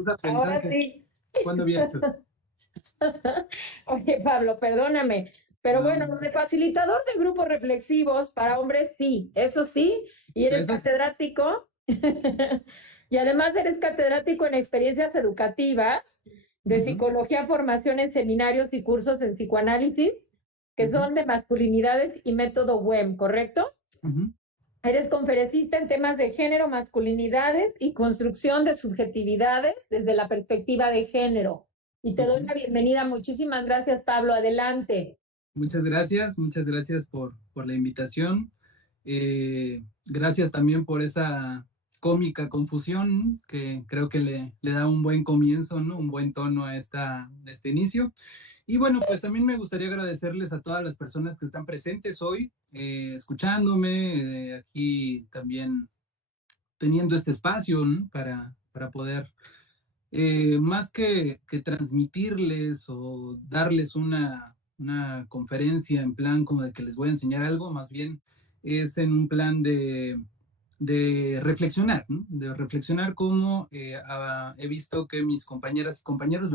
puse a pensar Ahora que sí. cuándo había hecho. Oye, Pablo, perdóname, pero No, bueno, lo de facilitador de grupos reflexivos para hombres, sí, eso sí, y eres eso sí. catedrático, y además eres catedrático en experiencias educativas de Ujú, psicología, formación en seminarios y cursos en psicoanálisis, que ujú, son de masculinidades y método WEM, ¿correcto? ujú. Eres conferencista en temas de género, masculinidades y construcción de subjetividades desde la perspectiva de género. Y te doy Ujú. la bienvenida. Muchísimas gracias, Pablo. Adelante. Muchas gracias por la invitación. Gracias también por esa cómica confusión que creo que le da un buen comienzo, ¿no? Un buen tono a a este inicio. Y bueno, pues también me gustaría agradecerles a todas las personas que están presentes hoy, escuchándome, aquí también teniendo este espacio, ¿no? Para poder, más que transmitirles o darles una conferencia en plan como de que les voy a enseñar algo, más bien es en un plan de reflexionar, ¿no? De reflexionar cómo he visto que mis compañeras y compañeros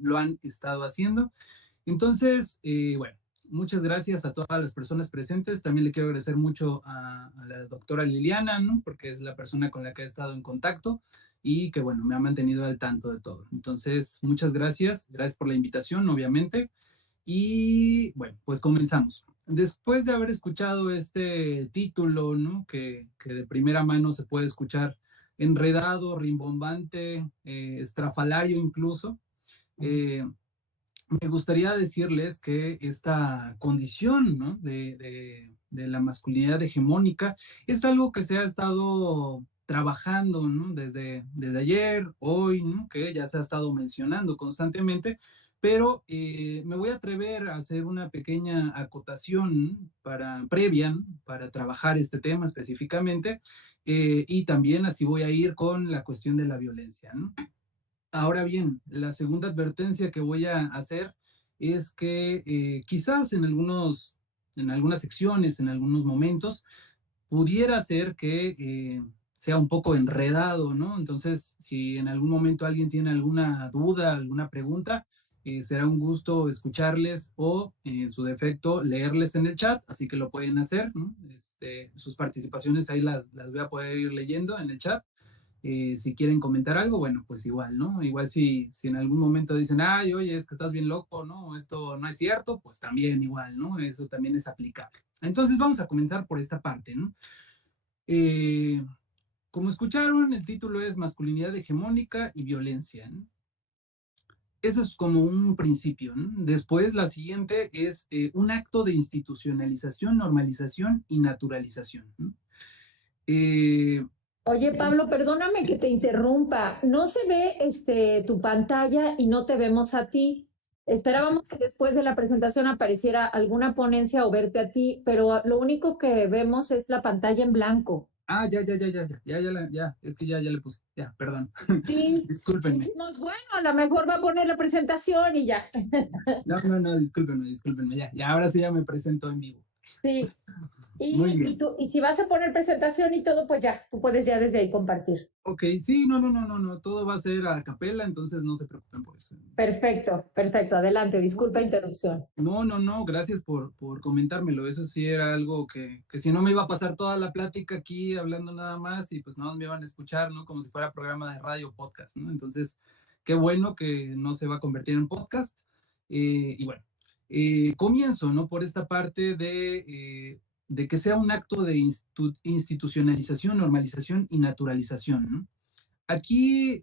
lo han estado haciendo. Entonces, bueno, muchas gracias a todas las personas presentes. También le quiero agradecer mucho a la doctora Liliana, ¿no? Porque es la persona con la que he estado en contacto y que, bueno, me ha mantenido al tanto de todo. Entonces, muchas gracias. Gracias por la invitación, obviamente. Y bueno, pues comenzamos. Después de haber escuchado este título, ¿no? Que de primera mano se puede escuchar enredado, rimbombante, estrafalario incluso. Eh, Me gustaría decirles que esta condición, ¿no? De la masculinidad hegemónica es algo que se ha estado trabajando, ¿no? Desde ayer, hoy, ¿no? Que ya se ha estado mencionando constantemente, pero me voy a atrever a hacer una pequeña acotación, ¿no? Previa, ¿no? Para trabajar este tema específicamente, y también así voy a ir con la cuestión de la violencia, ¿no? Ahora bien, la segunda advertencia que voy a hacer es que quizás en algunas secciones, en algunos momentos, pudiera ser que sea un poco enredado, ¿no? Entonces, si en algún momento alguien tiene alguna duda, alguna pregunta, será un gusto escucharles o, en su defecto, leerles en el chat, así que lo pueden hacer, ¿no? Sus participaciones ahí las voy a poder ir leyendo en el chat. Si quieren comentar algo, bueno, pues igual, ¿no? Igual si en algún momento dicen, ay, oye, es que estás bien loco, ¿no? Esto no es cierto, pues también igual, ¿no? Eso también es aplicable. Entonces vamos a comenzar por esta parte, ¿no? Eh, Como escucharon, el título es Masculinidad hegemónica y violencia, ¿no? Eso es como un principio, ¿no? Después la siguiente es un acto de institucionalización, normalización y naturalización, ¿no? Eh, Oye, Pablo, perdóname que te interrumpa. No se ve tu pantalla y no te vemos a ti. Esperábamos que después de la presentación apareciera alguna ponencia o verte a ti, pero lo único que vemos es la pantalla en blanco. es que ya le puse, ya, perdón, Sí, discúlpenme. dijimos, bueno, a lo mejor va a poner la presentación y ya. No, discúlpenme, ya, ahora sí ya me presento en vivo. Sí, Muy y bien. tú, y si vas a poner presentación y todo, pues ya, tú puedes ya desde ahí compartir. Ok, sí, no, todo va a ser a capela, entonces no se preocupen por eso. Perfecto, perfecto. Adelante, Ok. disculpa interrupción. No, gracias por comentármelo. Eso sí era algo que si no me iba a pasar toda la plática aquí hablando nada más y pues no me iban a escuchar, ¿no? Como si fuera programa de radio o podcast, ¿no? Entonces, qué bueno que no se va a convertir en podcast. Y bueno, comienzo, ¿no? Por esta parte de que sea un acto de institucionalización, normalización y naturalización, ¿no? Aquí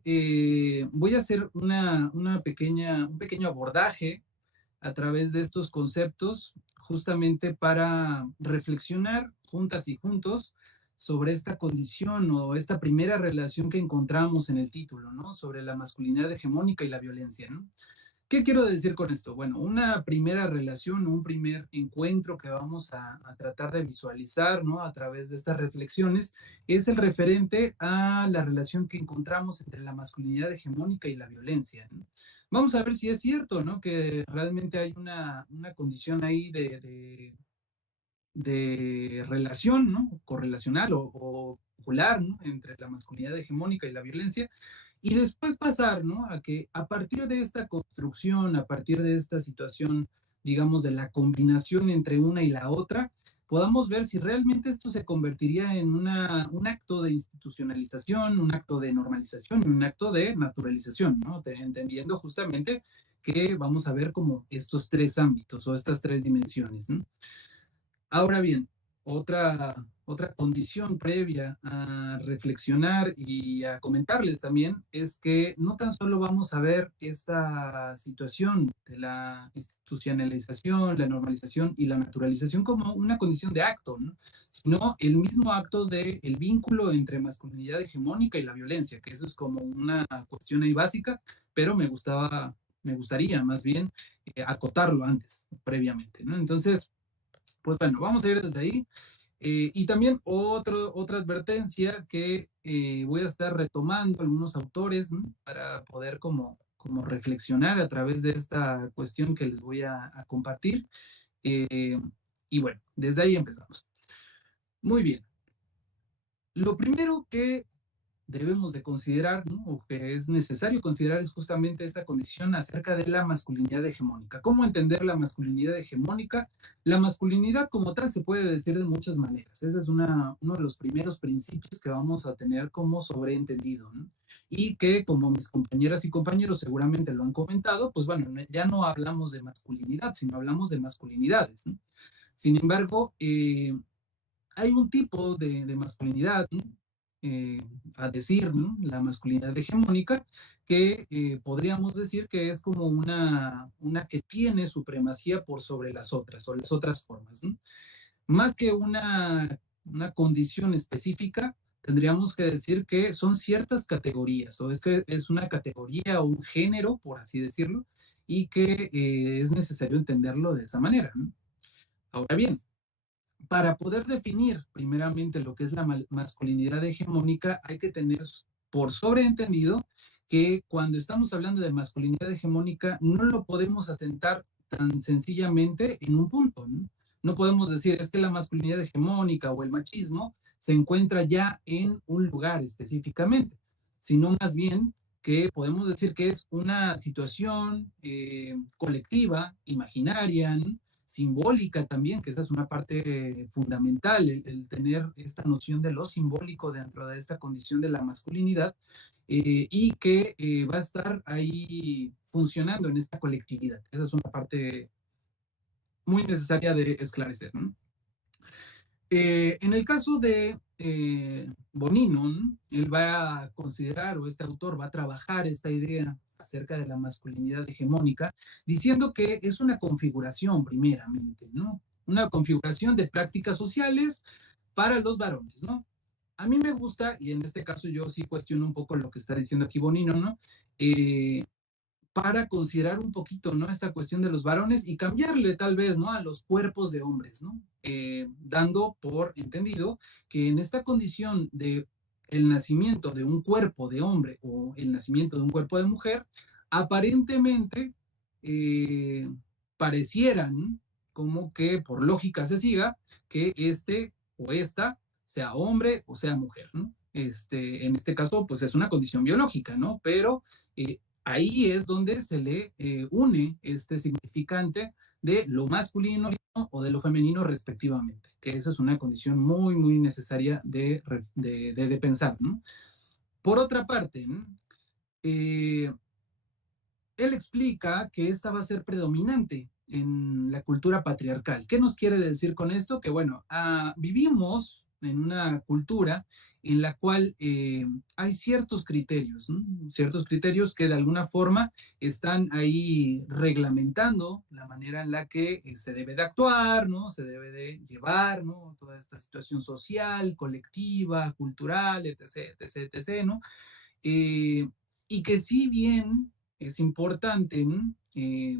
voy a hacer un pequeño abordaje a través de estos conceptos justamente para reflexionar juntas y juntos sobre esta condición o esta primera relación que encontramos en el título, ¿no? Sobre la masculinidad hegemónica y la violencia, ¿no? ¿Qué quiero decir con esto? Bueno, una primera relación, un primer encuentro que vamos a tratar de visualizar, ¿no? A través de estas reflexiones, es el referente a la relación que encontramos entre la masculinidad hegemónica y la violencia, ¿no? Vamos a ver si es cierto, ¿no? Que realmente hay una condición ahí de relación, ¿no? Correlacional o popular, ¿no? Entre la masculinidad hegemónica y la violencia. Y después pasar, ¿no? A que a partir de esta construcción, a partir de esta situación, digamos, de la combinación entre una y la otra, podamos ver si realmente esto se convertiría en un acto de institucionalización, un acto de normalización y un acto de naturalización, ¿no? Entendiendo justamente que vamos a ver como estos tres ámbitos o estas tres dimensiones, ¿no? Ahora bien, otra condición previa a reflexionar y a comentarles también es que no tan solo vamos a ver esta situación de la institucionalización, la normalización y la naturalización como una condición de acto, ¿no? Sino el mismo acto del vínculo entre masculinidad hegemónica y la violencia, que eso es como una cuestión ahí básica, pero me gustaría más bien acotarlo antes, previamente, ¿no? Entonces, pues bueno, vamos a ir desde ahí. Y también otra advertencia que voy a estar retomando algunos autores, ¿no? Para poder como reflexionar a través de esta cuestión que les voy a compartir. Eh, y bueno, desde ahí empezamos. Muy bien. Lo primero que debemos de considerar, ¿no? O que es necesario considerar es justamente esta condición acerca de la masculinidad hegemónica. ¿Cómo entender la masculinidad hegemónica? La masculinidad como tal se puede decir de muchas maneras. Ese es uno de los primeros principios que vamos a tener como sobreentendido, ¿no? Y que como mis compañeras y compañeros seguramente lo han comentado, pues bueno, ya no hablamos de masculinidad, sino hablamos de masculinidades, ¿no? Sin embargo, hay un tipo de masculinidad, ¿no? eh, a decir, ¿no? La masculinidad hegemónica, que podríamos decir que es como una que tiene supremacía por sobre las otras o las otras formas, ¿no? Más que una condición específica, tendríamos que decir que son ciertas categorías, o es que es una categoría o un género, por así decirlo, y que es necesario entenderlo de esa manera, ¿no? Ahora bien, para poder definir primeramente lo que es la masculinidad hegemónica, hay que tener por sobreentendido que cuando estamos hablando de masculinidad hegemónica, no lo podemos asentar tan sencillamente en un punto, ¿no? No podemos decir es que la masculinidad hegemónica o el machismo se encuentra ya en un lugar específicamente, sino más bien que podemos decir que es una situación colectiva, imaginaria, ¿no? Simbólica también, que esa es una parte fundamental, el tener esta noción de lo simbólico dentro de esta condición de la masculinidad, y que va a estar ahí funcionando en esta colectividad. Esa es una parte muy necesaria de esclarecer, ¿no? En el caso de Bonino, ¿no? Él va a considerar, o este autor va a trabajar esta idea acerca de la masculinidad hegemónica, diciendo que es una configuración primeramente, ¿no? Una configuración de prácticas sociales para los varones, ¿no? A mí me gusta, y en este caso yo sí cuestiono un poco lo que está diciendo aquí Bonino, ¿no? Para considerar un poquito, ¿no? Esta cuestión de los varones y cambiarle tal vez, ¿no? A los cuerpos de hombres, ¿no? Dando por entendido que en esta condición de el nacimiento de un cuerpo de hombre o el nacimiento de un cuerpo de mujer, aparentemente eh, parecieran como que por lógica se siga que este o esta sea hombre o sea mujer, ¿no? En este caso, pues es una condición biológica, ¿no? Pero ahí es donde se le une este significante de lo masculino o de lo femenino respectivamente, que esa es una condición muy, muy necesaria de pensar, ¿no? Por otra parte, ¿no? eh, él explica que esta va a ser predominante en la cultura patriarcal. ¿Qué nos quiere decir con esto? Que bueno, vivimos en una cultura en la cual hay ciertos criterios, ¿no? Ciertos criterios que de alguna forma están ahí reglamentando la manera en la que se debe de actuar, ¿no? Se debe de llevar, ¿no? Toda esta situación social, colectiva, cultural, etc., etc., etc., ¿no? Eh, y que si bien es importante, ¿no? Que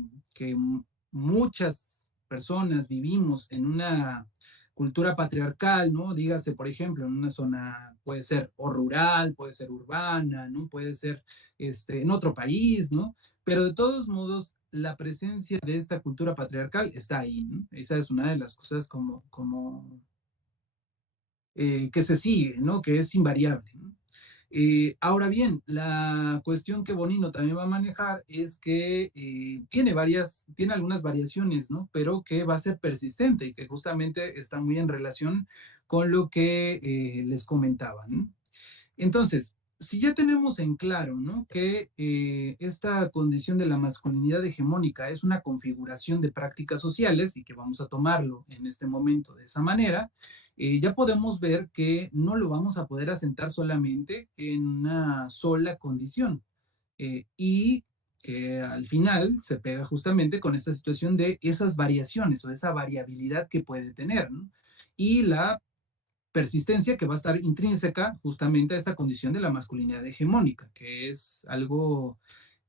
muchas personas vivimos en una cultura patriarcal, ¿no? Dígase, por ejemplo, en una zona, puede ser o rural, puede ser urbana, ¿no? Puede ser en otro país, ¿no? Pero de todos modos, la presencia de esta cultura patriarcal está ahí, ¿no? Esa es una de las cosas como que se sigue, ¿no? Que es invariable, ¿no? Ahora bien, la cuestión que Bonino también va a manejar es que tiene algunas variaciones, ¿no? Pero que va a ser persistente y que justamente está muy en relación con lo que les comentaba, ¿no? Entonces, si ya tenemos en claro, ¿no? Que esta condición de la masculinidad hegemónica es una configuración de prácticas sociales y que vamos a tomarlo en este momento de esa manera, ya podemos ver que no lo vamos a poder asentar solamente en una sola condición. Y que al final se pega justamente con esta situación de esas variaciones o esa variabilidad que puede tener, ¿no? Y la persistencia que va a estar intrínseca justamente a esta condición de la masculinidad hegemónica, que es algo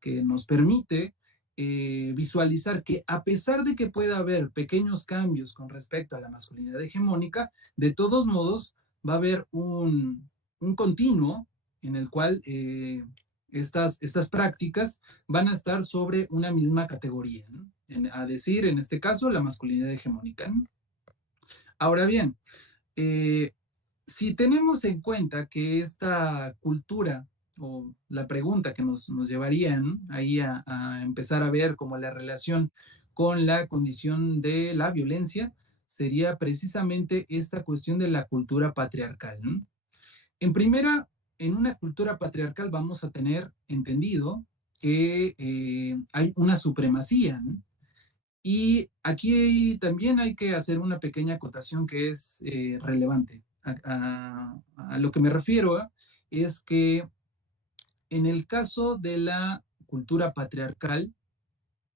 que nos permite visualizar que a pesar de que pueda haber pequeños cambios con respecto a la masculinidad hegemónica, de todos modos va a haber un continuo en el cual estas prácticas van a estar sobre una misma categoría, ¿no? A decir, en este caso, la masculinidad hegemónica, ¿no? Ahora bien, eh, si tenemos en cuenta que esta cultura o la pregunta que nos llevarían ahí a empezar a ver como la relación con la condición de la violencia, sería precisamente esta cuestión de la cultura patriarcal, ¿no? En primera, en una cultura patriarcal vamos a tener entendido que hay una supremacía, ¿no? Y aquí también hay que hacer una pequeña acotación que es relevante. A lo que me refiero es que en el caso de la cultura patriarcal,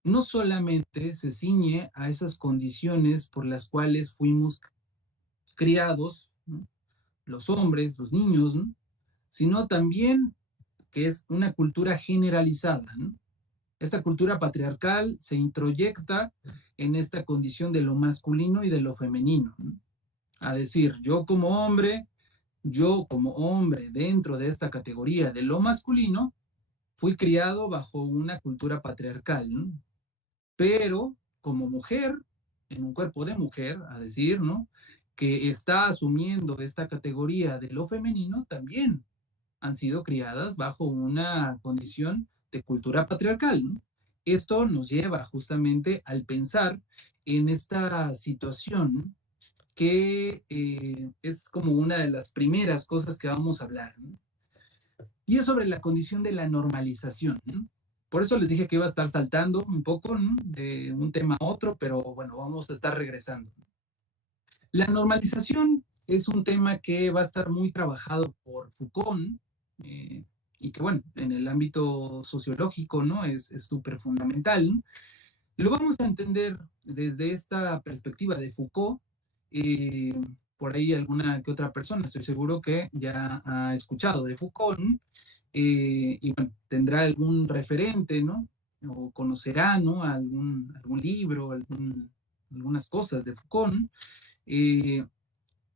no solamente se ciñe a esas condiciones por las cuales fuimos criados, ¿no? Los hombres, los niños, ¿no? Sino también que es una cultura generalizada, ¿no? Esta cultura patriarcal se introyecta en esta condición de lo masculino y de lo femenino, ¿no? A decir, yo como hombre dentro de esta categoría de lo masculino, fui criado bajo una cultura patriarcal, ¿no? Pero como mujer, en un cuerpo de mujer, a decir, ¿no? Que está asumiendo esta categoría de lo femenino, también han sido criadas bajo una condición de cultura patriarcal, ¿no? Esto nos lleva justamente al pensar en esta situación que es como una de las primeras cosas que vamos a hablar, ¿no? Y es sobre la condición de la normalización, ¿no? Por eso les dije que iba a estar saltando un poco, ¿no? De un tema a otro, pero bueno, vamos a estar regresando. La normalización es un tema que va a estar muy trabajado por Foucault, eh, y que bueno, en el ámbito sociológico, ¿no? Es súper fundamental, ¿no? Lo vamos a entender desde esta perspectiva de Foucault. eh, por ahí alguna que otra persona, estoy seguro que ya ha escuchado de Foucault, ¿no? Y bueno, tendrá algún referente, ¿no? O conocerá, ¿no? Algún libro, algunas cosas de Foucault, ¿no? Eh,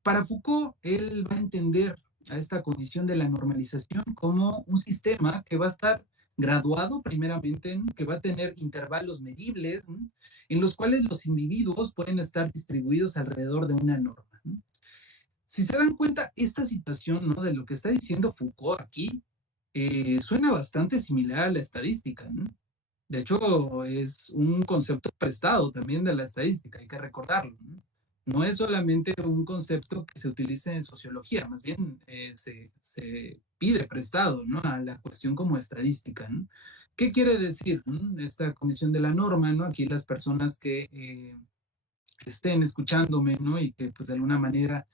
para Foucault, él va a entender a esta condición de la normalización como un sistema que va a estar graduado primeramente, ¿no? Que va a tener intervalos medibles, ¿no? En los cuales los individuos pueden estar distribuidos alrededor de una norma, ¿no? Si se dan cuenta, esta situación, ¿no? De lo que está diciendo Foucault aquí, suena bastante similar a la estadística, ¿no? De hecho, es un concepto prestado también de la estadística, hay que recordarlo, ¿no? No es solamente un concepto que se utilice en sociología, más bien se pide prestado, ¿no? A la cuestión como estadística, ¿no? ¿Qué quiere decir, ¿no? Esta condición de la norma, ¿no? Aquí las personas que estén escuchándome, ¿no? Y que pues de alguna manera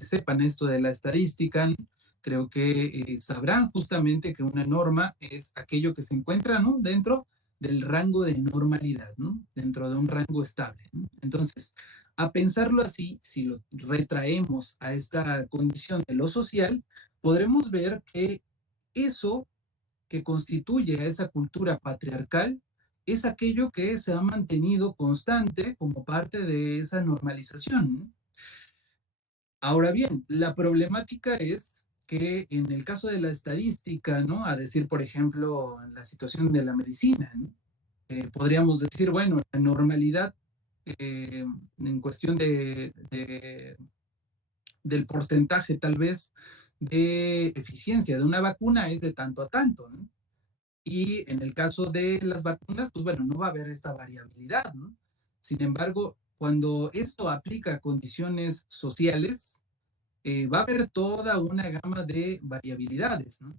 sepan esto de la estadística, ¿no? Creo que sabrán justamente que una norma es aquello que se encuentra, ¿no? Dentro del rango de normalidad, ¿no? Dentro de un rango estable, ¿no? Entonces, a pensarlo así, si lo retraemos a esta condición de lo social, podremos ver que eso que constituye a esa cultura patriarcal es aquello que se ha mantenido constante como parte de esa normalización, ¿no? Ahora bien, la problemática es que en el caso de la estadística, ¿no? A decir, por ejemplo, en la situación de la medicina, ¿no? Podríamos decir, bueno, la normalidad en cuestión del porcentaje tal vez de eficiencia de una vacuna es de tanto a tanto, ¿no? Y en el caso de las vacunas, pues bueno, no va a haber esta variabilidad, ¿no? Sin embargo, cuando esto aplica a condiciones sociales, va a haber toda una gama de variabilidades, ¿no?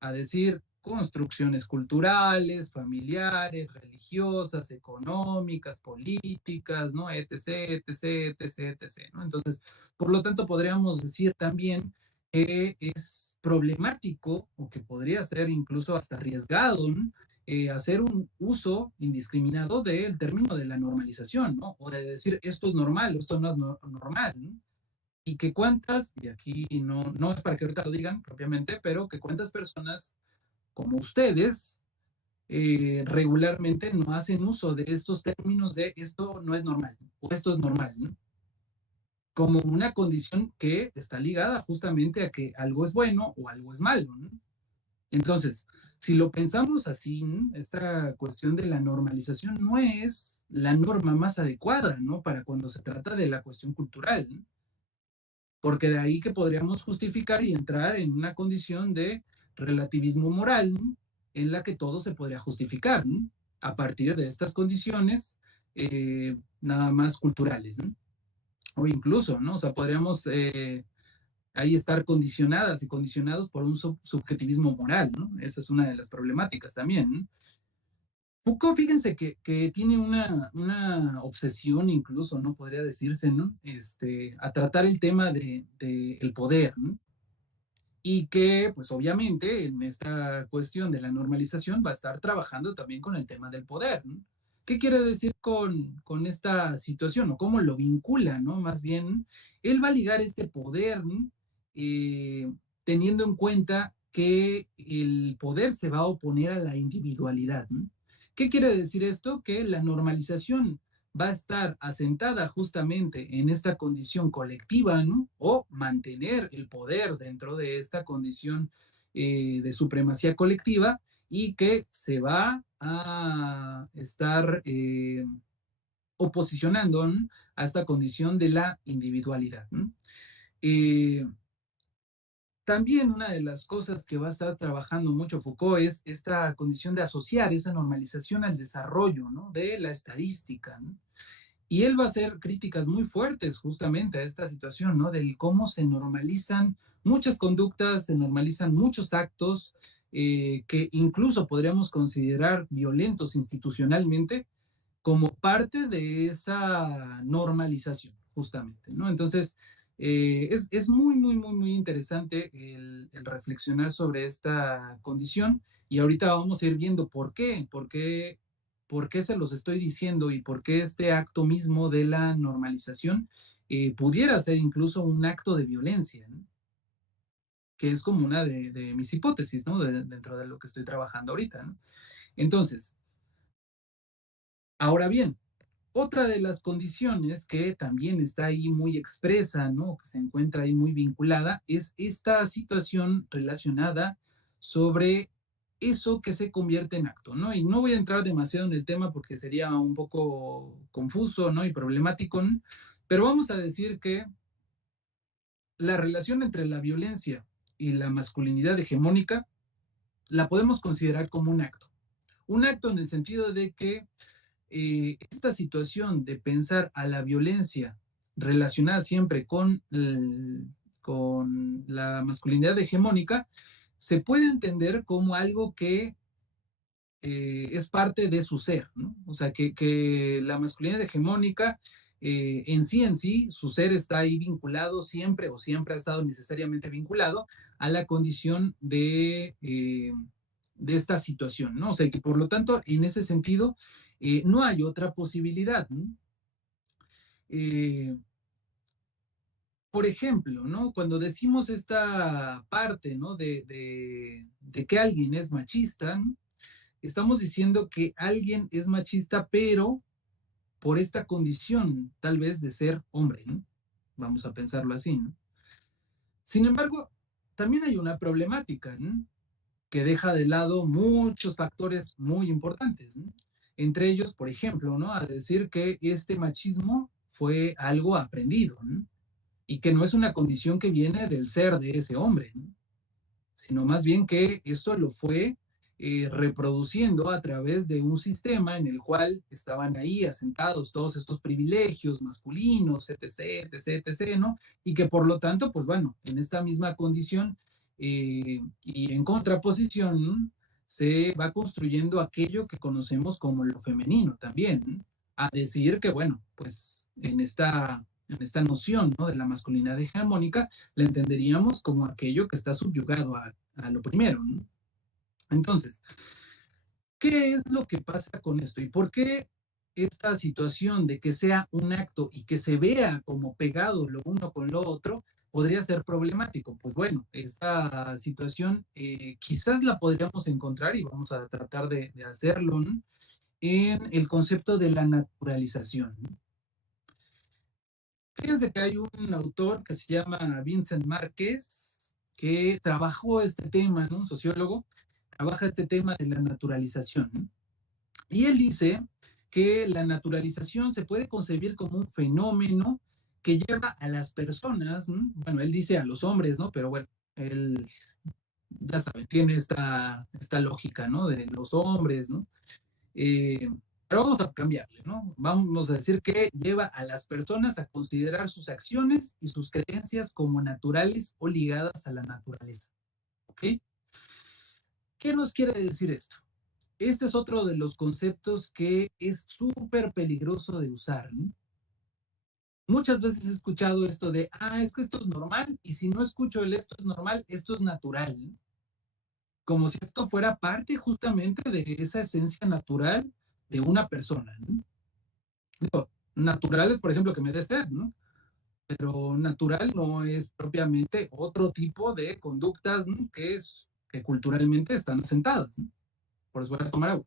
A decir, construcciones culturales, familiares, religiosas, económicas, políticas, ¿no? Etc., etc., etc., etc., ¿no? Entonces, por lo tanto, podríamos decir también que es problemático o que podría ser incluso hasta arriesgado, ¿no? Hacer un uso indiscriminado del término de la normalización, ¿no? O de decir esto es normal, esto no es normal, ¿no? Y que cuántas, y aquí no es para que ahorita lo digan propiamente, pero que cuántas personas como ustedes regularmente no hacen uso de estos términos de esto no es normal o esto es normal, ¿no? Como una condición que está ligada justamente a que algo es bueno o algo es malo, ¿no? Entonces, si lo pensamos así, ¿no? Esta cuestión de la normalización no es la norma más adecuada, ¿no? Para cuando se trata de la cuestión cultural, ¿no? Porque de ahí que podríamos justificar y entrar en una condición de relativismo moral, ¿no? En la que todo se podría justificar, ¿no? A partir de estas condiciones nada más culturales, ¿no? O incluso, ¿no? O sea, podríamos ahí estar condicionadas y condicionados por un subjetivismo moral, ¿no? Esa es una de las problemáticas también, ¿no? Foucault, fíjense que tiene una obsesión incluso, ¿no? Podría decirse, ¿no? A tratar el tema de el poder, ¿no? Y que, pues obviamente, en esta cuestión de la normalización va a estar trabajando también con el tema del poder, ¿no? ¿Qué quiere decir con esta situación o cómo lo vincula, ¿no? Más bien, él va a ligar este poder, ¿no? eh, teniendo en cuenta que el poder se va a oponer a la individualidad, ¿no? ¿Qué quiere decir esto? Que la normalización va a estar asentada justamente en esta condición colectiva, ¿no? O mantener el poder dentro de esta condición de supremacía colectiva y que se va a estar oposicionando, ¿no? A esta condición de la individualidad, ¿no? Eh, También una de las cosas que va a estar trabajando mucho Foucault es esta condición de asociar esa normalización al desarrollo, ¿no? De la estadística, ¿no? Y él va a hacer críticas muy fuertes justamente a esta situación, ¿no? Del cómo se normalizan muchas conductas, se normalizan muchos actos que incluso podríamos considerar violentos institucionalmente como parte de esa normalización, justamente, ¿no? Entonces, es muy, muy, muy, muy interesante el reflexionar sobre esta condición y ahorita vamos a ir viendo por qué se los estoy diciendo y por qué este acto mismo de la normalización pudiera ser incluso un acto de violencia, ¿no? Que es como una de mis hipótesis, ¿no? Dentro de lo que estoy trabajando ahorita, ¿no? Entonces, ahora bien, otra de las condiciones que también está ahí muy expresa, ¿no? Que se encuentra ahí muy vinculada, es esta situación relacionada sobre eso que se convierte en acto, ¿no? Y no voy a entrar demasiado en el tema porque sería un poco confuso, ¿no? Y problemático, ¿no? Pero vamos a decir que la relación entre la violencia y la masculinidad hegemónica la podemos considerar como un acto. Un acto en el sentido de que esta situación de pensar a la violencia relacionada siempre con la masculinidad hegemónica se puede entender como algo que es parte de su ser, ¿no? O sea, que la masculinidad hegemónica en sí, su ser está ahí vinculado siempre o siempre ha estado necesariamente vinculado a la condición de esta situación, ¿no? O sea, que por lo tanto, en ese sentido, no hay otra posibilidad, ¿no? Eh, por ejemplo, ¿no? Cuando decimos esta parte, ¿no? De que alguien es machista, ¿no? Estamos diciendo que alguien es machista, pero por esta condición, tal vez, de ser hombre, ¿no? Vamos a pensarlo así, ¿no? Sin embargo, también hay una problemática, ¿no? Que deja de lado muchos factores muy importantes, ¿no? Entre ellos, por ejemplo, ¿no? A decir que este machismo fue algo aprendido, ¿no? y que no es una condición que viene del ser de ese hombre, ¿no? Sino más bien que esto lo fue reproduciendo a través de un sistema en el cual estaban ahí asentados todos estos privilegios masculinos, etc., etc., etc., ¿no? Y que por lo tanto, pues bueno, en esta misma condición y en contraposición, ¿no? Se va construyendo aquello que conocemos como lo femenino también, ¿no? A decir que, bueno, pues en esta noción, ¿no? De la masculinidad hegemónica, la entenderíamos como aquello que está subyugado a lo primero, ¿no? Entonces, ¿qué es lo que pasa con esto? ¿Y por qué esta situación de que sea un acto y que se vea como pegado lo uno con lo otro podría ser problemático? Pues bueno, esta situación quizás la podríamos encontrar y vamos a tratar de hacerlo, ¿no? En el concepto de la naturalización, ¿no? Fíjense que hay un autor que se llama Vincent Márquez que trabajó este tema, ¿no? Un sociólogo, trabaja este tema de la naturalización, ¿no? Y él dice que la naturalización se puede concebir como un fenómeno que lleva a las personas, ¿no? Bueno, él dice a los hombres, ¿no? Pero bueno, él, ya saben, tiene esta lógica, ¿no? De los hombres, ¿no? Eh, pero vamos a cambiarle, ¿no? Vamos a decir que lleva a las personas a considerar sus acciones y sus creencias como naturales o ligadas a la naturaleza. ¿Ok? ¿Qué nos quiere decir esto? Este es otro de los conceptos que es súper peligroso de usar, ¿no? Muchas veces he escuchado esto de, es que esto es normal, y si no escucho el esto es normal, esto es natural, ¿no? Como si esto fuera parte justamente de esa esencia natural de una persona, ¿no? Digo, natural es, por ejemplo, que me dé sed, ¿no? Pero natural no es propiamente otro tipo de conductas, ¿no? Que culturalmente están asentadas, ¿no? Por eso voy a tomar agua.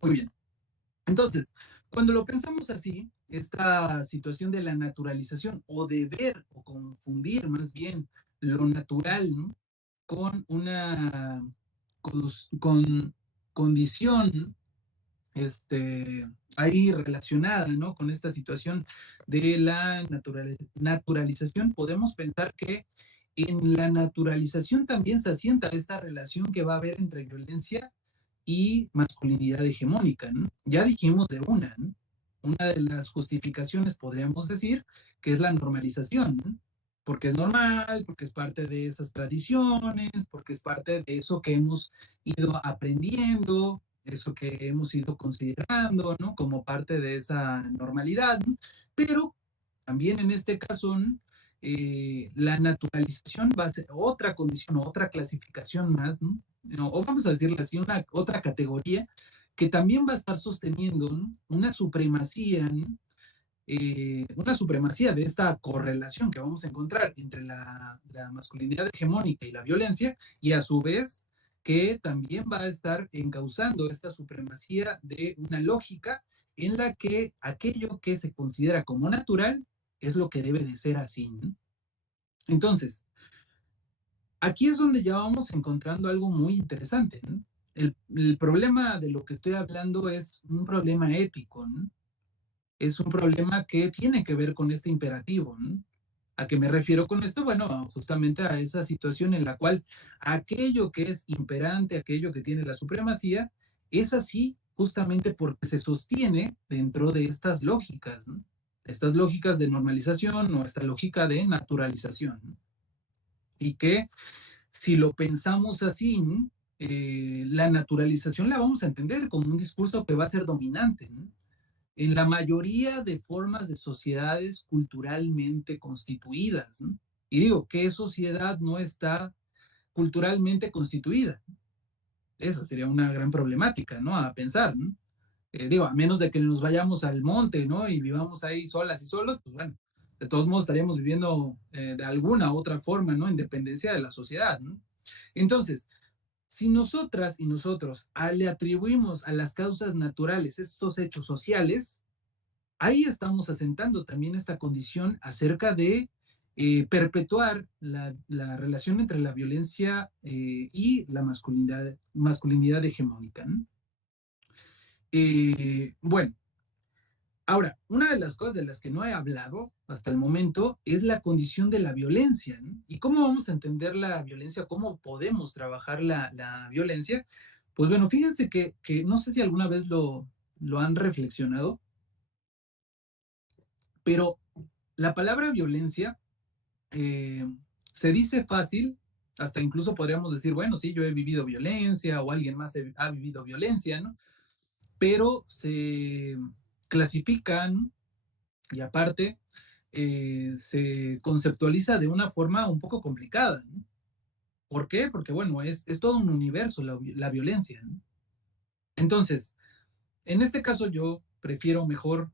Muy bien. Entonces, cuando lo pensamos así, esta situación de la naturalización o de ver o confundir más bien lo natural, ¿no? Con una con condición ahí relacionada, ¿no? Con esta situación de la naturalización, podemos pensar que en la naturalización también se asienta esta relación que va a haber entre violencia y masculinidad hegemónica, ¿no? Ya dijimos de una, ¿no? Una de las justificaciones podríamos decir que es la normalización, ¿no? Porque es normal, porque es parte de esas tradiciones, porque es parte de eso que hemos ido aprendiendo, eso que hemos ido considerando, ¿no? Como parte de esa normalidad, ¿no? Pero también en este caso, ¿no? La naturalización va a ser otra condición, otra clasificación más, ¿no? O vamos a decirle así, otra categoría que también va a estar sosteniendo, ¿no? Una supremacía, ¿no? Una supremacía de esta correlación que vamos a encontrar entre la masculinidad hegemónica y la violencia, y a su vez que también va a estar encauzando esta supremacía de una lógica en la que aquello que se considera como natural es lo que debe de ser así, ¿no? Entonces, aquí es donde ya vamos encontrando algo muy interesante, ¿no? El problema de lo que estoy hablando es un problema ético, ¿no? Es un problema que tiene que ver con este imperativo, ¿no? ¿A qué me refiero con esto? Bueno, justamente a esa situación en la cual aquello que es imperante, aquello que tiene la supremacía, es así justamente porque se sostiene dentro de estas lógicas, ¿no? Estas lógicas de normalización o esta lógica de naturalización, ¿no? Y que si lo pensamos así, ¿no? La naturalización la vamos a entender como un discurso que va a ser dominante, ¿no? En la mayoría de formas de sociedades culturalmente constituidas, ¿no? Y digo, ¿qué sociedad no está culturalmente constituida? Esa sería una gran problemática, ¿no? A pensar, ¿no? Digo, a menos de que nos vayamos al monte, ¿no? Y vivamos ahí solas y solos, pues bueno, de todos modos estaríamos viviendo de alguna u otra forma, ¿no? En dependencia de la sociedad, ¿no? Entonces, si nosotras y nosotros le atribuimos a las causas naturales estos hechos sociales, ahí estamos asentando también esta condición acerca de perpetuar la relación entre la violencia y la masculinidad hegemónica, ¿no? Bueno, Ahora, una de las cosas de las que no he hablado hasta el momento es la condición de la violencia, ¿no? ¿Y cómo vamos a entender la violencia? ¿Cómo podemos trabajar la violencia? Pues bueno, fíjense que no sé si alguna vez lo han reflexionado, pero la palabra violencia eh, se dice fácil, hasta incluso podríamos decir, bueno, sí, yo he vivido violencia o alguien más ha vivido violencia, ¿no? Pero se clasifican y aparte se conceptualiza de una forma un poco complicada, ¿no? ¿Por qué? Porque, bueno, es todo un universo la violencia, ¿no? Entonces, en este caso yo prefiero mejor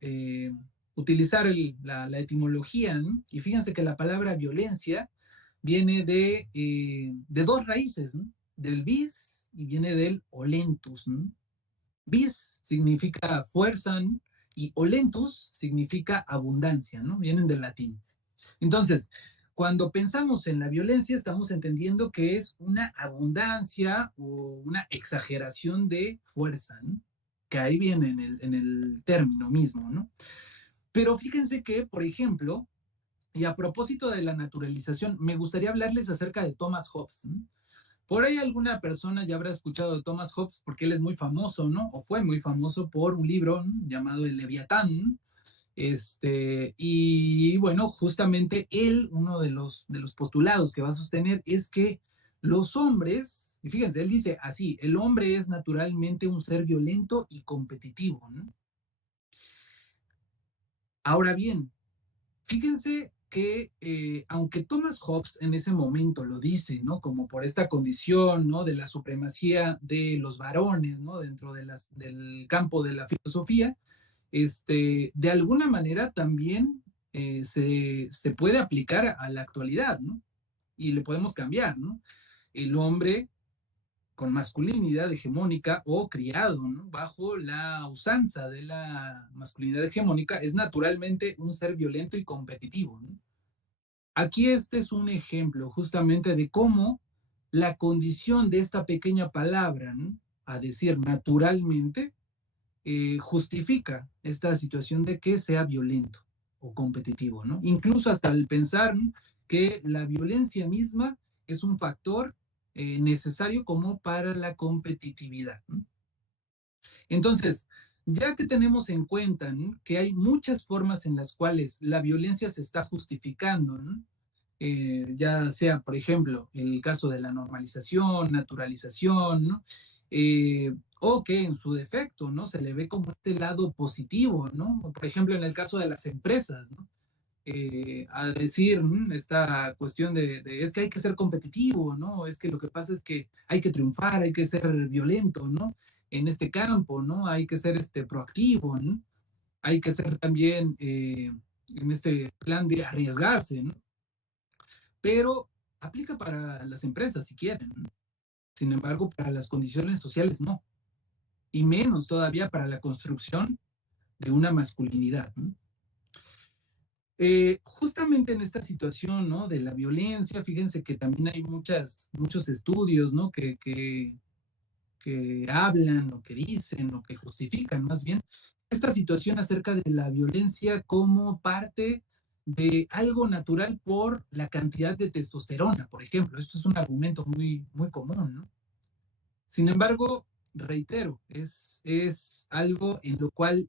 utilizar la etimología, ¿no? Y fíjense que la palabra violencia viene de dos raíces, ¿no? Del vis y viene del olentus, ¿no? Vis significa fuerza, ¿no? Y olentus significa abundancia, ¿no? Vienen del latín. Entonces, cuando pensamos en la violencia, estamos entendiendo que es una abundancia o una exageración de fuerza, ¿no? Que ahí viene en el término mismo, ¿no? Pero fíjense que, por ejemplo, y a propósito de la naturalización, me gustaría hablarles acerca de Thomas Hobbes, ¿no? Por ahí alguna persona ya habrá escuchado de Thomas Hobbes porque él es muy famoso, ¿no? O fue muy famoso por un libro, ¿no?, llamado El Leviatán. Y bueno, justamente él, uno de los postulados que va a sostener es que los hombres, y fíjense, él dice así, el hombre es naturalmente un ser violento y competitivo, ¿no? Ahora bien, fíjense que aunque Thomas Hobbes en ese momento lo dice, ¿no? Como por esta condición, ¿no? De la supremacía de los varones, ¿no? Dentro del campo de la filosofía, de alguna manera también se puede aplicar a la actualidad, ¿no? Y le podemos cambiar, ¿no? El hombre con masculinidad hegemónica o criado, ¿no?, bajo la usanza de la masculinidad hegemónica es naturalmente un ser violento y competitivo, ¿no? Aquí este es un ejemplo justamente de cómo la condición de esta pequeña palabra, ¿no?, a decir naturalmente, justifica esta situación de que sea violento o competitivo, ¿no? Incluso hasta el pensar, ¿no?, que la violencia misma es un factor necesario como para la competitividad, ¿no? Entonces, ya que tenemos en cuenta, ¿no?, que hay muchas formas en las cuales la violencia se está justificando, ¿no?, ya sea, por ejemplo, el caso de la normalización, naturalización, ¿no? O que en su defecto, ¿no?, se le ve como este lado positivo, ¿no? Por ejemplo, en el caso de las empresas, ¿no? A decir esta cuestión es que hay que ser competitivo, ¿no? Es que lo que pasa es que hay que triunfar, hay que ser violento, ¿no? En este campo, ¿no? Hay que ser proactivo, ¿no? Hay que ser también en este plan de arriesgarse, ¿no? Pero aplica para las empresas si quieren, ¿no? Sin embargo, para las condiciones sociales no, y menos todavía para la construcción de una masculinidad, ¿no? Justamente en esta situación, ¿no?, de la violencia, fíjense que también hay muchos estudios, ¿no?, que hablan o que dicen o que justifican más bien esta situación acerca de la violencia como parte de algo natural por la cantidad de testosterona, por ejemplo. Esto es un argumento muy común, ¿no? Sin embargo, reitero, es algo en lo cual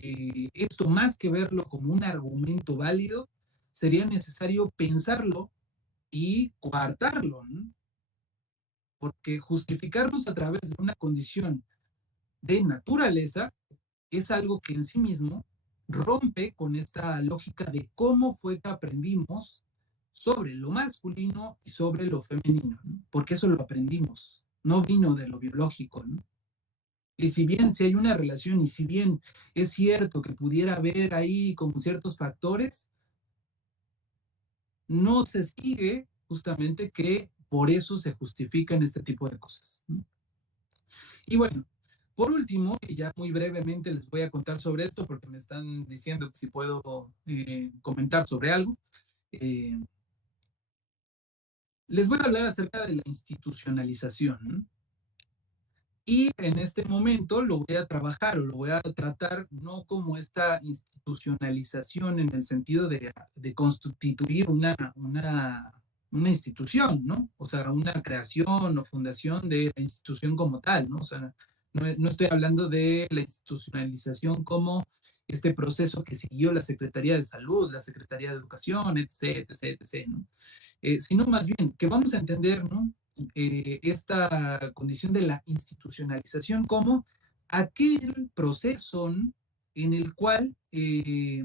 esto más que verlo como un argumento válido, sería necesario pensarlo y coartarlo, ¿no? Porque justificarnos a través de una condición de naturaleza es algo que en sí mismo rompe con esta lógica de cómo fue que aprendimos sobre lo masculino y sobre lo femenino, ¿no? Porque eso lo aprendimos, no vino de lo biológico, ¿no? Y si bien si hay una relación y si bien es cierto que pudiera haber ahí como ciertos factores, no se sigue justamente que por eso se justifican este tipo de cosas, ¿no? Y bueno, por último, y ya muy brevemente les voy a contar sobre esto porque me están diciendo que si puedo comentar sobre algo. Eh, Les voy a hablar acerca de la institucionalización, ¿no? Y en este momento lo voy a trabajar o lo voy a tratar no como esta institucionalización en el sentido de constituir una institución, ¿no? O sea, una creación o fundación de la institución como tal, ¿no? O sea, no estoy hablando de la institucionalización como este proceso que siguió la Secretaría de Salud, la Secretaría de Educación, etc., etc., etc., ¿no? Sino más bien que vamos a entender, ¿no? Esta condición de la institucionalización como aquel proceso, ¿no? En el cual hay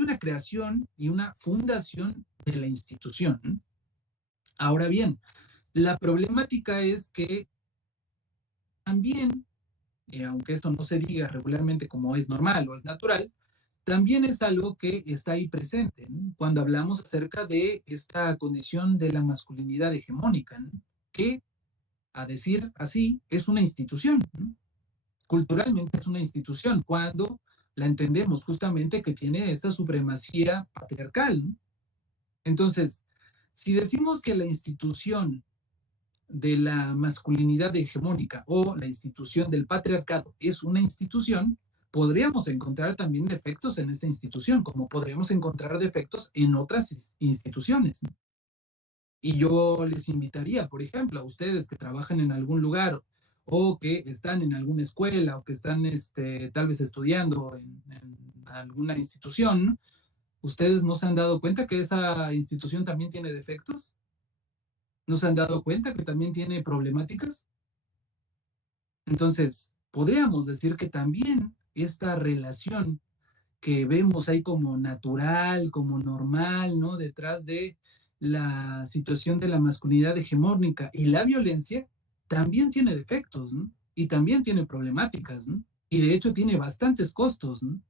una creación y una fundación de la institución, ¿no? Ahora bien, la problemática es que también, aunque esto no se diga regularmente como es normal o es natural, también es algo que está ahí presente, ¿no? Cuando hablamos acerca de esta condición de la masculinidad hegemónica, ¿no? Que, a decir así, es una institución, ¿no? Culturalmente es una institución, cuando la entendemos justamente que tiene esta supremacía patriarcal, ¿no? Entonces, si decimos que la institución de la masculinidad hegemónica o la institución del patriarcado es una institución, podríamos encontrar también defectos en esta institución, como podríamos encontrar defectos en otras instituciones. Y yo les invitaría, por ejemplo, a ustedes que trabajan en algún lugar o que están en alguna escuela o que están tal vez estudiando en alguna institución, ¿no? ¿Ustedes no se han dado cuenta que esa institución también tiene defectos? ¿No se han dado cuenta que también tiene problemáticas? Entonces, podríamos decir que también esta relación que vemos ahí como natural, como normal, ¿no? Detrás de la situación de la masculinidad hegemónica y la violencia, también tiene defectos, ¿no? Y también tiene problemáticas, ¿no? Y de hecho tiene bastantes costos, ¿no?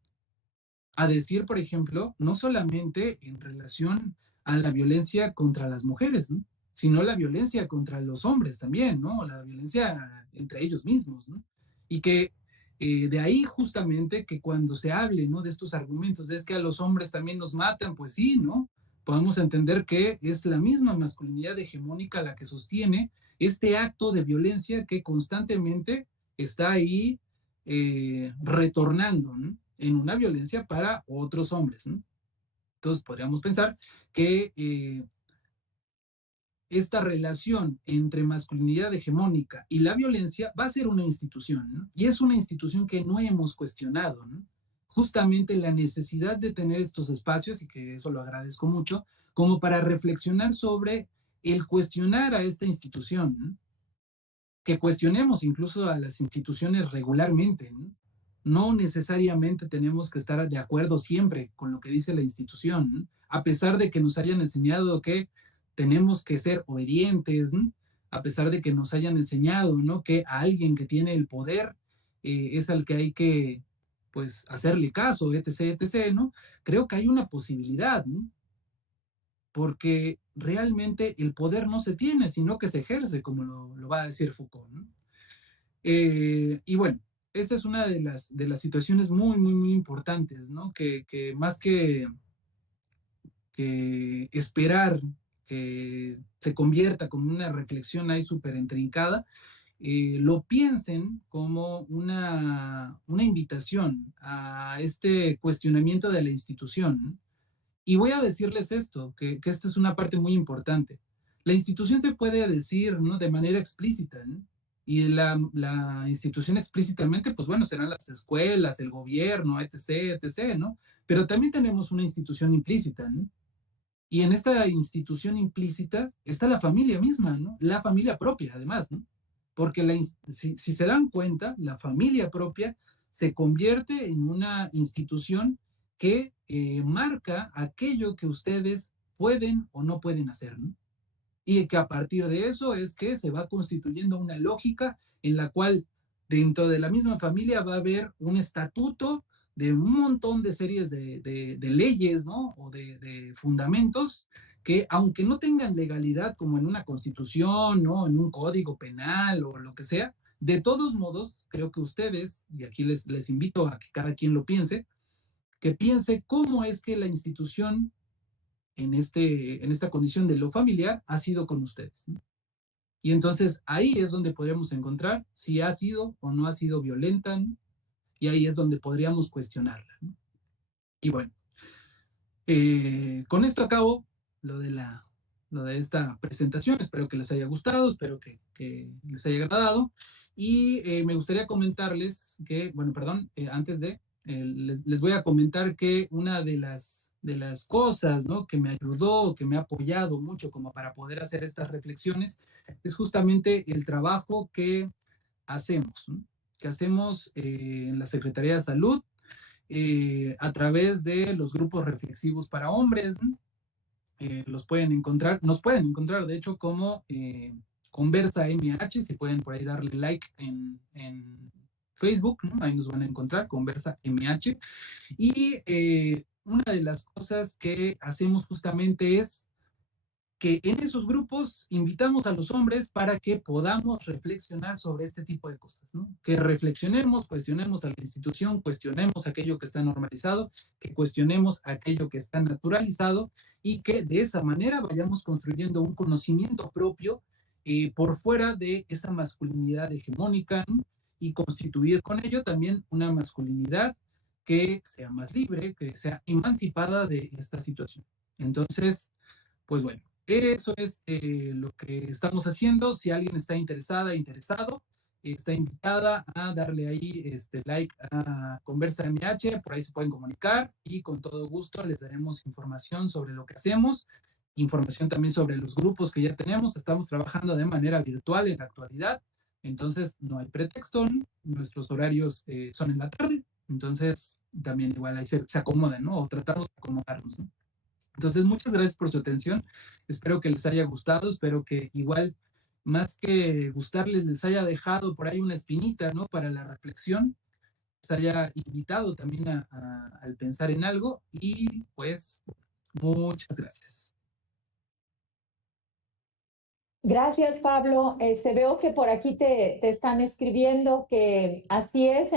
A decir, por ejemplo, no solamente en relación a la violencia contra las mujeres, ¿no? Sino la violencia contra los hombres también, ¿no? La violencia entre ellos mismos, ¿no? Y que de ahí justamente que cuando se hable, ¿no? De estos argumentos, de es que a los hombres también nos matan, pues sí, ¿no? Podemos entender que es la misma masculinidad hegemónica la que sostiene este acto de violencia que constantemente está ahí retornando, ¿no? En una violencia para otros hombres, ¿no? Entonces podríamos pensar que esta relación entre masculinidad hegemónica y la violencia va a ser una institución, ¿no? Y es una institución que no hemos cuestionado, ¿no? Justamente la necesidad de tener estos espacios, y que eso lo agradezco mucho, como para reflexionar sobre el cuestionar a esta institución, ¿no? Que cuestionemos incluso a las instituciones regularmente, ¿no? No necesariamente tenemos que estar de acuerdo siempre con lo que dice la institución, ¿no? A pesar de que nos hayan enseñado que tenemos que ser obedientes, ¿no? A pesar de que nos hayan enseñado, ¿no? Que a alguien que tiene el poder es al que hay que, pues, hacerle caso, etc., etc., ¿no? Creo que hay una posibilidad, ¿no? Porque realmente el poder no se tiene, sino que se ejerce, como lo va a decir Foucault, ¿no? Y bueno, esta es una de las situaciones muy, muy, muy importantes, ¿no? Que más que esperar que se convierta como una reflexión ahí súper intrincada, lo piensen como una invitación a este cuestionamiento de la institución, ¿no? Y voy a decirles esto, que esta es una parte muy importante. La institución se puede decir, ¿no? De manera explícita, ¿no? Y la institución explícitamente, pues bueno, serán las escuelas, el gobierno, etc., etc., ¿no? Pero también tenemos una institución implícita, ¿no? Y en esta institución implícita está la familia misma, ¿no? La familia propia, además, ¿no? Porque si se dan cuenta, la familia propia se convierte en una institución que marca aquello que ustedes pueden o no pueden hacer, ¿no? Y que a partir de eso es que se va constituyendo una lógica en la cual dentro de la misma familia va a haber un estatuto de un montón de series de leyes, ¿no? O de fundamentos que, aunque no tengan legalidad como en una constitución, ¿no? En un código penal o lo que sea, de todos modos, creo que ustedes, y aquí les invito a que cada quien lo piense, que piense cómo es que la institución en esta condición de lo familiar ha sido con ustedes, ¿no? Y entonces ahí es donde podríamos encontrar si ha sido o no ha sido violenta, ¿no? Y ahí es donde podríamos cuestionarla, ¿no? Y bueno, con esto acabo lo de esta presentación. Espero que les haya gustado, espero que les haya agradado. Y me gustaría comentarles que, bueno, perdón, antes de, les voy a comentar que una de las cosas, ¿no?, que me ayudó, que me ha apoyado mucho como para poder hacer estas reflexiones, es justamente el trabajo que hacemos, ¿no?, que hacemos en la Secretaría de Salud, a través de los grupos reflexivos para hombres, ¿no? Los pueden encontrar, nos pueden encontrar, de hecho, como Conversa MH, si pueden por ahí darle like en Facebook, ¿no? Ahí nos van a encontrar, Conversa MH. Y una de las cosas que hacemos justamente es que en esos grupos invitamos a los hombres para que podamos reflexionar sobre este tipo de cosas, ¿no? Que reflexionemos, cuestionemos a la institución, cuestionemos aquello que está normalizado, que cuestionemos aquello que está naturalizado y que de esa manera vayamos construyendo un conocimiento propio por fuera de esa masculinidad hegemónica, ¿no? Y constituir con ello también una masculinidad que sea más libre, que sea emancipada de esta situación. Entonces, pues bueno, eso es lo que estamos haciendo. Si alguien está interesada, interesado, está invitada a darle ahí like a Conversa MH, por ahí se pueden comunicar y con todo gusto les daremos información sobre lo que hacemos, información también sobre los grupos que ya tenemos. Estamos trabajando de manera virtual en la actualidad, entonces no hay pretexto, nuestros horarios son en la tarde, entonces también igual ahí se acomodan, ¿no? O tratamos de acomodarnos, ¿no? Entonces, muchas gracias por su atención. Espero que les haya gustado, espero que igual, más que gustarles, les haya dejado por ahí una espinita, ¿no?, para la reflexión, les haya invitado también al pensar en algo y pues muchas gracias. Gracias, Pablo. Veo que por aquí te están escribiendo que así es.